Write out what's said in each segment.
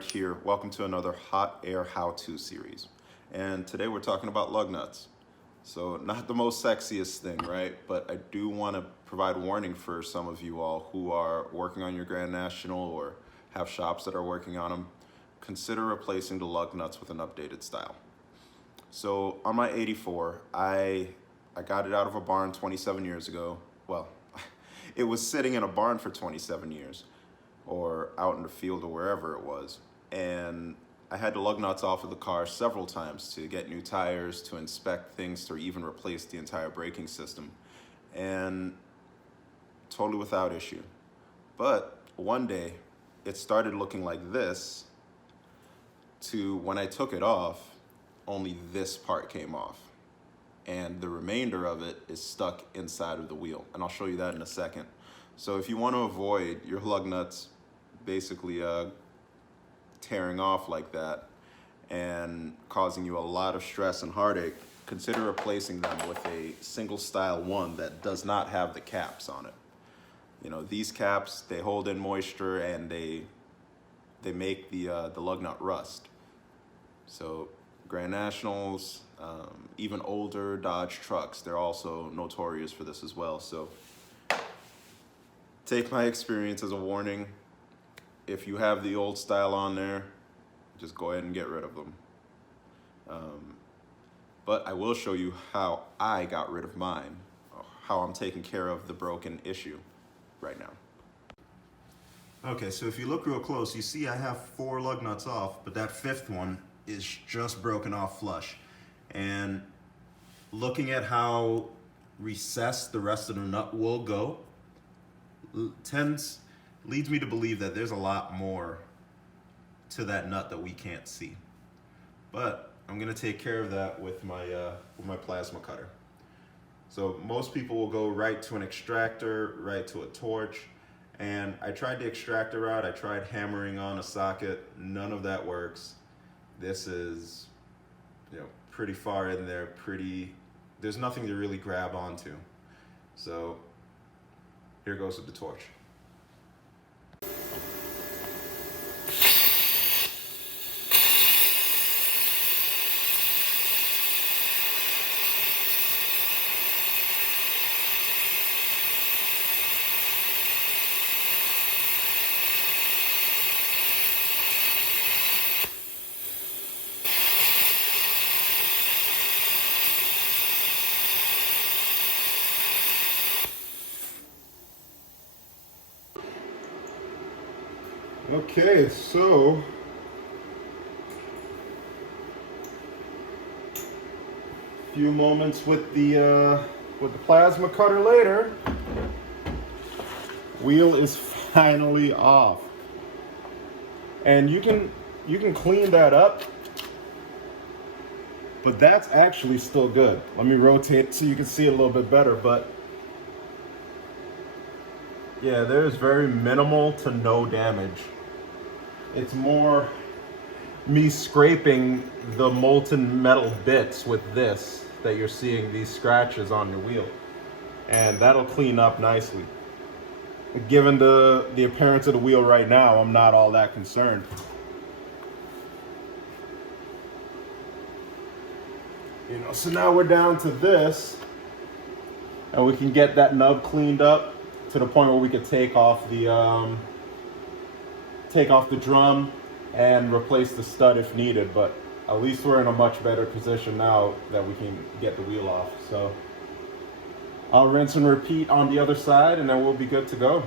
Bernard here. Welcome to another hot air how-to series. And today we're talking about lug nuts. So not the most sexiest thing, right? But I do want to provide warning for some of you all who are working on your Grand National or have shops that are working on them. Consider replacing the lug nuts with an updated style. So on my 84, I got it out of a barn 27 years ago. Well, it was sitting in a barn for 27 years. Or out in the field or wherever it was. And I had the lug nuts off of the car several times to get new tires, to inspect things, to even replace the entire braking system. And totally without issue. But one day, it started looking like this to when I took it off, only this part came off. And the remainder of it is stuck inside of the wheel. And I'll show you that in a second. So if you want to avoid your lug nuts basically tearing off like that and causing you a lot of stress and heartache, consider replacing them with a single style one that does not have the caps on it. You know, these caps, they hold in moisture and they make the lug nut rust. So Grand Nationals, even older Dodge trucks, they're also notorious for this as well. So take my experience as a warning. If you have the old style on there, just go ahead and get rid of them. But I will show you how I got rid of mine, how I'm taking care of the broken issue right now. Okay, so if you look real close, you see I have 4 lug nuts off, but that 5th one is just broken off flush. And looking at how recessed the rest of the nut will go, leads me to believe that there's a lot more to that nut that we can't see. But I'm gonna take care of that with my plasma cutter. So most people will go right to an extractor, right to a torch. And I tried the extractor route, I tried hammering on a socket, none of that works. This is, pretty far in there, there's nothing to really grab onto. So here goes with the torch. Okay, so a few moments with the plasma cutter later, wheel is finally off, and you can clean that up, but that's actually still good. Let me rotate so you can see it a little bit better, but yeah, there's very minimal to no damage. It's more me scraping the molten metal bits with this that you're seeing these scratches on your wheel. And that'll clean up nicely. Given the appearance of the wheel right now, I'm not all that concerned. So now we're down to this, and we can get that nub cleaned up to the point where we could take off the drum and replace the stud if needed, but at least we're in a much better position now that we can get the wheel off. So I'll rinse and repeat on the other side, and then we'll be good to go.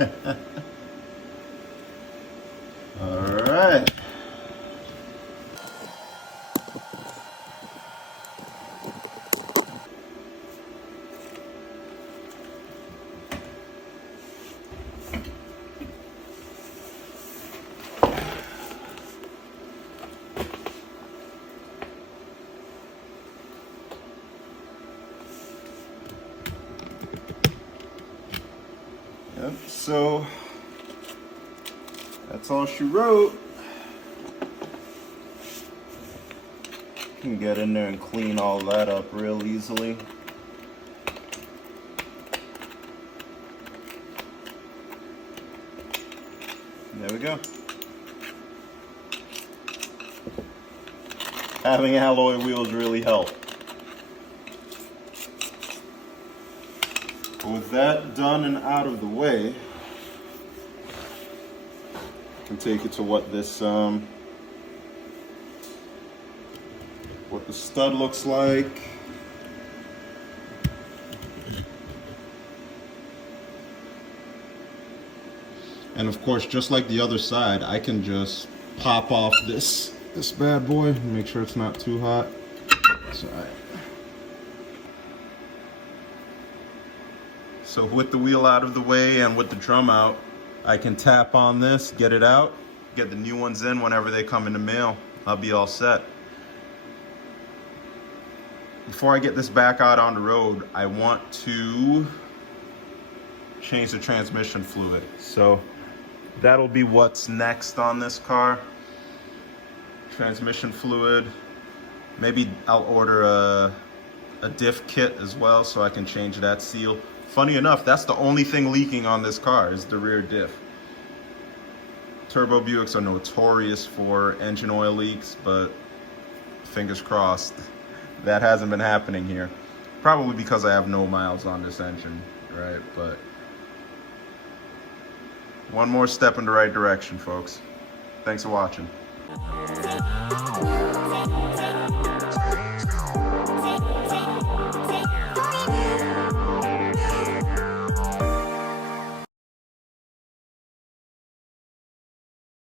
All right. Yep, so that's all she wrote. Can get in there and clean all that up real easily. There we go. Having alloy wheels really help. With that done and out of the way, I can take it to what this what the stud looks like. And of course, just like the other side, I can just pop off this bad boy and make sure it's not too hot. That's all right. So with the wheel out of the way and with the drum out, I can tap on this, get it out, get the new ones in whenever they come in the mail. I'll be all set. Before I get this back out on the road, I want to change the transmission fluid. So that'll be what's next on this car. Transmission fluid. Maybe I'll order a diff kit as well so I can change that seal. Funny enough, that's the only thing leaking on this car is the rear diff. Turbo Buicks are notorious for engine oil leaks, but fingers crossed, that hasn't been happening here. Probably because I have no miles on this engine, right? But one more step in the right direction, folks. Thanks for watching.